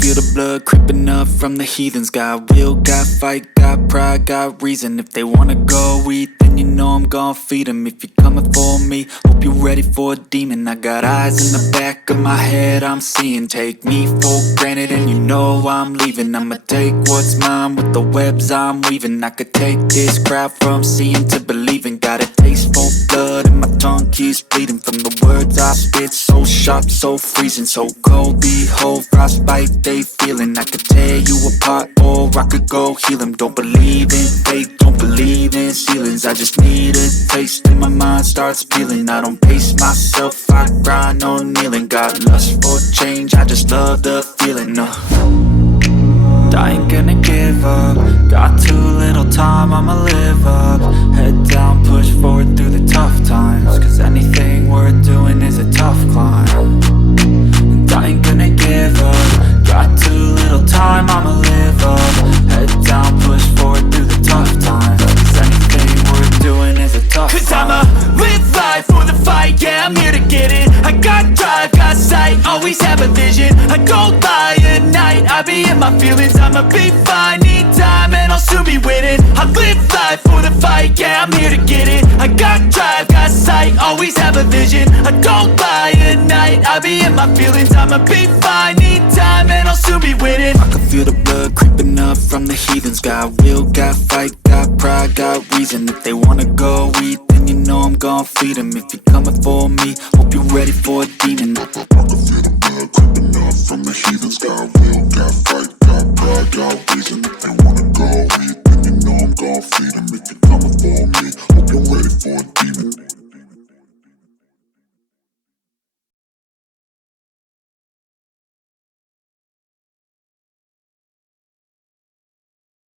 feel the blood creeping up from the heathens. Got will, got fight, got pride, got reason. If they wanna go eat, then you know I'm gon' feed them. If you're coming for me, hope you're ready for a demon. I got eyes in the back of my head, I'm seeing. Take me for granted and you know I'm leaving. I'ma take what's mine with the webs I'm weaving. I could take this crowd from seeing to believing. Got a taste for blood and my tongue keeps bleeding from the words I spit. So sharp, so freezing, so cold. Behold, frostbite they feeling. I could tear you apart or I could go heal them. Don't believe in fate, don't believe in ceilings. I just need a taste and my mind starts peeling. I don't pace myself, I grind on kneeling. Got lust for change, I just love the feeling. I ain't gonna give up. Got too little time, I'ma live up. Head down, push forward through the tough times. Cause anything worth doing is a tough climb. And I ain't gonna give up. Got too little time, I'ma live up. Head down, push forward through the tough times. Cause anything worth doing is a tough climb. Cause I'ma live life for the fight, yeah, I'm here to get it. I got drive, got sight, always have a vision. I go by at night, I be in my feelings. I'ma be fine, need time and I'll soon be winning. I live life for the fight, yeah, I'm here to get it. I got drive, got sight, always have a vision. I go by at night, I be in my feelings. I'ma be fine, need time and I'll soon be winning. I can feel the blood creeping up from the heathens. Got will, got fight, got pride, got reason. If they wanna go eat, then you know I'm gon' feed them. If you're coming for me, hope you're ready for a demon. I can feel the blood creeping up from the heathens.